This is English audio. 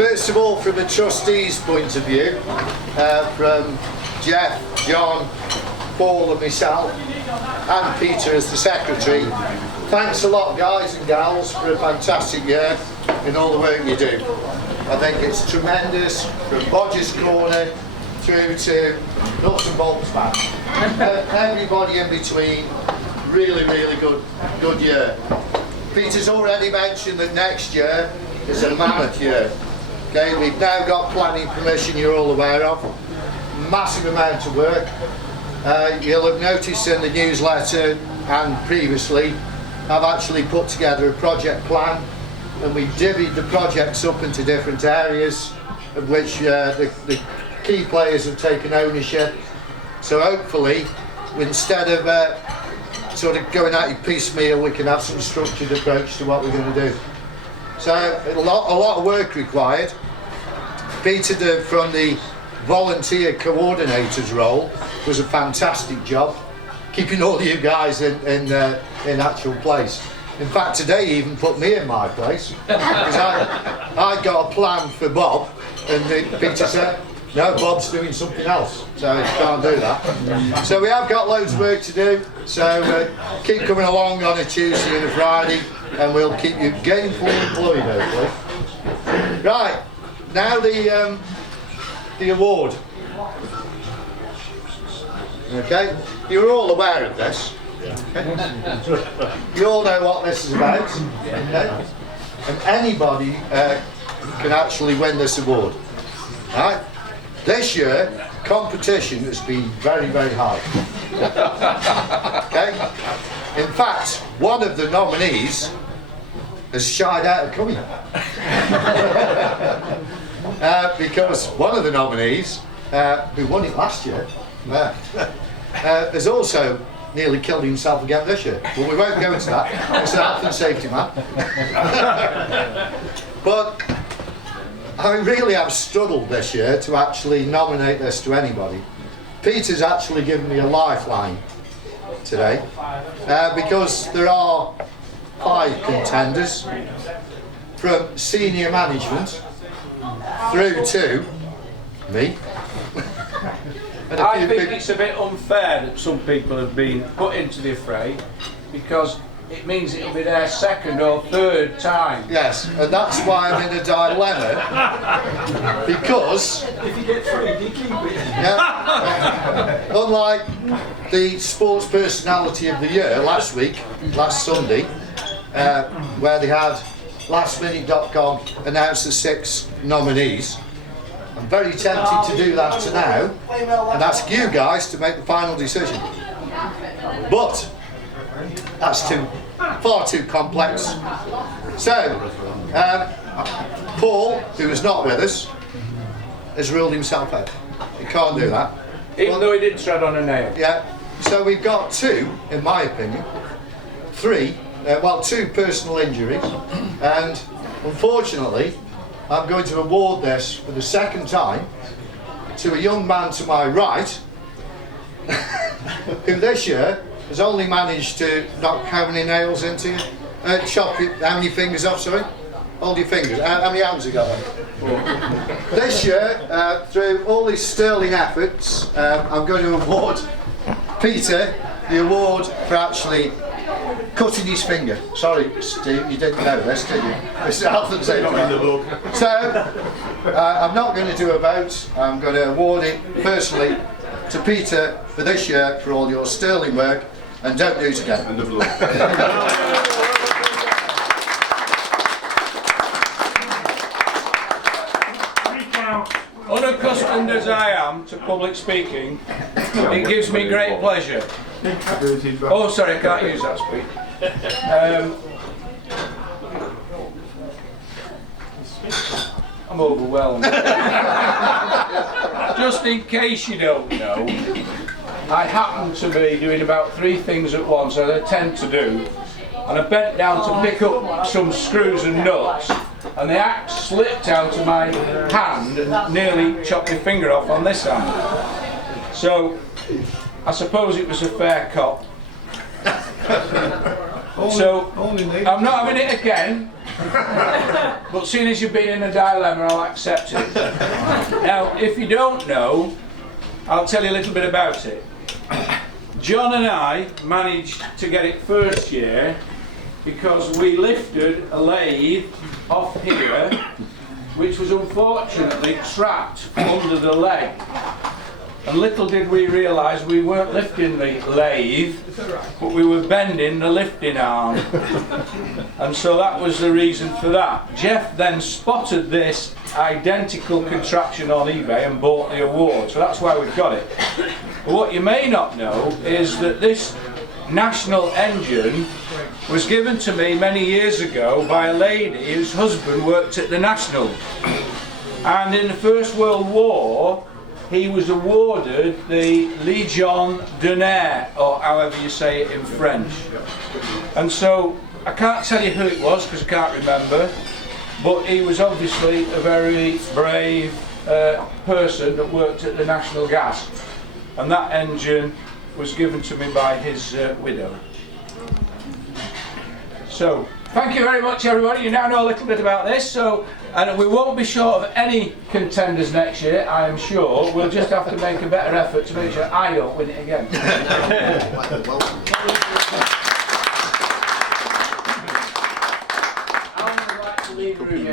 First of all, from a trustee's point of view, from Jeff, John, Paul and myself, and Peter as the secretary, thanks a lot guys and gals for a fantastic year in all the work you do. I think it's tremendous, from Bodger's Corner through to nuts and bolts back. Everybody in between, really good year. Peter's already mentioned that next year is a mammoth year. Okay, we've now got planning permission you're all aware of. Massive amount of work. You'll have noticed in the newsletter and previously I've actually put together a project plan, and we divvied the projects up into different areas of which the key players have taken ownership. So hopefully, instead of sort of going at it piecemeal, we can have some structured approach to what we're going to do. So a lot of work required. Peter from the volunteer coordinator's role was a fantastic job, keeping all you guys in actual place. In fact, today he even put me in my place because I got a plan for Bob, and Peter said, no, Bob's doing something else, so he can't do that. So we have got loads of work to do, so keep coming along on a Tuesday and a Friday, and we'll keep you gainfully employed, hopefully. Right, now the award. Okay, you're all aware of this. Okay. You all know what this is about. Okay? And anybody can actually win this award. Right? This year, competition has been very high. Okay? In fact, one of the nominees has shied out of coming. Because one of the nominees, who won it last year, has also nearly killed himself again this year. Well, we won't go into that. It's an health and safety man. But I really have struggled this year to actually nominate this to anybody. Peter's actually given me a lifeline today, because there are 5 contenders from senior management through to me. I think it's a bit unfair that some people have been put into the affray, because it means it'll be their second or third time. Yes, and that's why I'm in a dilemma, because if you get 3, do you keep it? Yeah, unlike the sports personality of the year last Sunday, where they had lastminute.com announce the 6 nominees, I'm very tempted to do that to now and ask you guys to make the final decision. But that's far too complex. So, Paul, who is not with us, has ruled himself out. He can't do that. Even though he did tread on a nail. Yeah. So we've got 2, in my opinion, 3, 2 personal injuries, and unfortunately, I'm going to award this for the second time to a young man to my right, who this year has only managed to knock how many nails into you? Chop it, how many fingers off, sorry? Hold your fingers. How many hands have you got? This year, through all his sterling efforts, I'm going to award Peter the award for actually cutting his finger. Sorry, Steve, you didn't know this, did you? This is health and safety. So, I'm not going to do a vote. I'm going to award it personally to Peter for this year for all your sterling work, and don't do it again. Unaccustomed as I am to public speaking, it gives me great pleasure. Oh, sorry, I can't use that speak. I'm overwhelmed. Just in case you don't know, I happen to be doing about 3 things at once, as I tend to do, and I bent down to pick up some screws and nuts, and the axe slipped out of my hand and nearly chopped my finger off on this hand. So, I suppose it was a fair cop. So, I'm not having it again. But seeing as you've been in a dilemma, I'll accept it. Now, if you don't know, I'll tell you a little bit about it. John and I managed to get it first year because we lifted a lathe off here, which was unfortunately trapped under the leg. And little did we realise we weren't lifting the lathe, but we were bending the lifting arm. And so that was the reason for that. Jeff then spotted this identical contraption on eBay and bought the award. So that's why we've got it. But what you may not know is that this national engine was given to me many years ago by a lady whose husband worked at the National. And in the First World War, he was awarded the Légion d'honneur, or however you say it in French. And so, I can't tell you who it was because I can't remember, but he was obviously a very brave person that worked at the National Gas. And that engine was given to me by his widow. So, thank you very much everybody, you now know a little bit about this, and we won't be short of any contenders next year, I am sure. We'll just have to make a better effort to make sure I don't win it again. I would like to leave the room.